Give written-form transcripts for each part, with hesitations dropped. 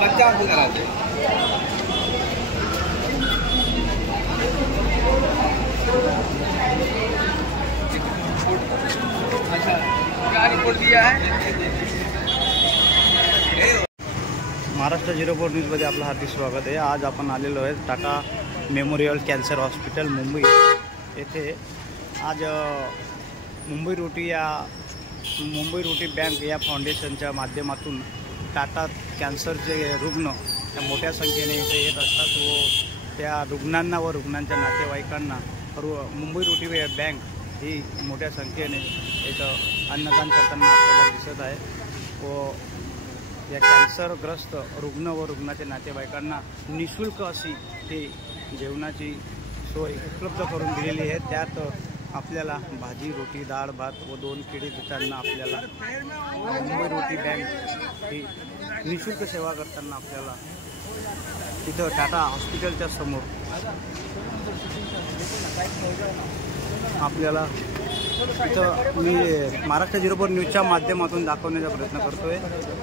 बच्चा हो रहा है। अच्छा क्या रिपोर्ट दिया है? महाराष्ट्र 04 न्यूजमध्ये आपलं हार्दिक स्वागत आहे। आज आपण आलेलो आहे Tata memorial cancer hospital Mumbai येथे। आज मुंबई रोटी बँक या फाउंडेशनच्या माध्यमातून टाटा कॅन्सरचे रुग्ण त्या मोठ्या संख्येने इथे येत असतात व त्या रुग्णांना व रुग्णांच्या नातेवाईकांना मुंबई रोटी बँक ही मोठ्या संख्येने इथं अन्नदान करताना आपल्याला दिसत आहे व या कॅन्सरग्रस्त रुग्ण व रुग्णाच्या नातेवाईकांना निःशुल्क अशी ही जेवणाची सोय उपलब्ध करून दिलेली आहे। त्यात आपल्याला भाजी रोटी डाळ भात व 2 केळी देताना आपल्याला मुंबई रोटी बँक ही निःशुल्क सेवा करताना आपल्याला तिथं टाटा हॉस्पिटलच्या समोर आपल्याला इथं मी महाराष्ट्र 04 न्यूजच्या माध्यमातून दाखवण्याचा प्रयत्न करतोय।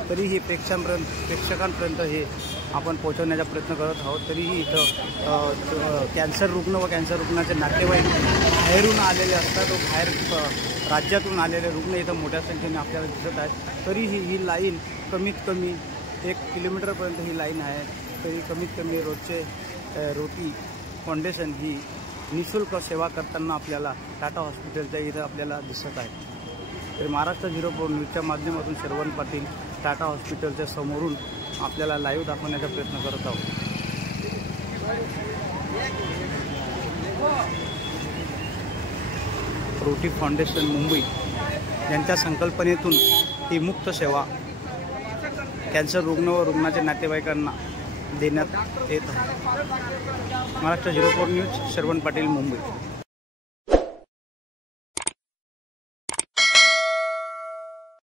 तरीही प्रेक्षकांपर्यंत हे आपण पोहोचवण्याचा प्रयत्न करत आहोत। तरीही इथं कॅन्सर रुग्ण व कॅन्सर रुग्णाचे नातेवाईक बाहेरून आलेले असतात व बाहेर राज्यातून आलेले रुग्ण इथं मोठ्या संख्येने आपल्याला दिसत आहेत। तरीही ही लाईन कमीत कमी 1 किलोमीटरपर्यंत ही लाईन आहे। तरी कमीत कमी रोजचे रोटी फाउंडेशन ही निःशुल्क सेवा करताना आपल्याला टाटा हॉस्पिटलच्या इथं आपल्याला दिसत आहे। तर महाराष्ट्र 04 न्यूजच्या माध्यमातून श्रवण पाटील टाटा हॉस्पिटलच्या समोरून आपल्याला लाईव्ह दाखवण्याचा प्रयत्न करत आहोत। रोटी फाउंडेशन मुंबई यांच्या संकल्पनेतून ही मुक्त सेवा कॅन्सर रुग्ण व रुग्णाच्या नातेवाईकांना देण्यात येत आहे। महाराष्ट्र 04 न्यूज श्रवण पाटील मुंबई।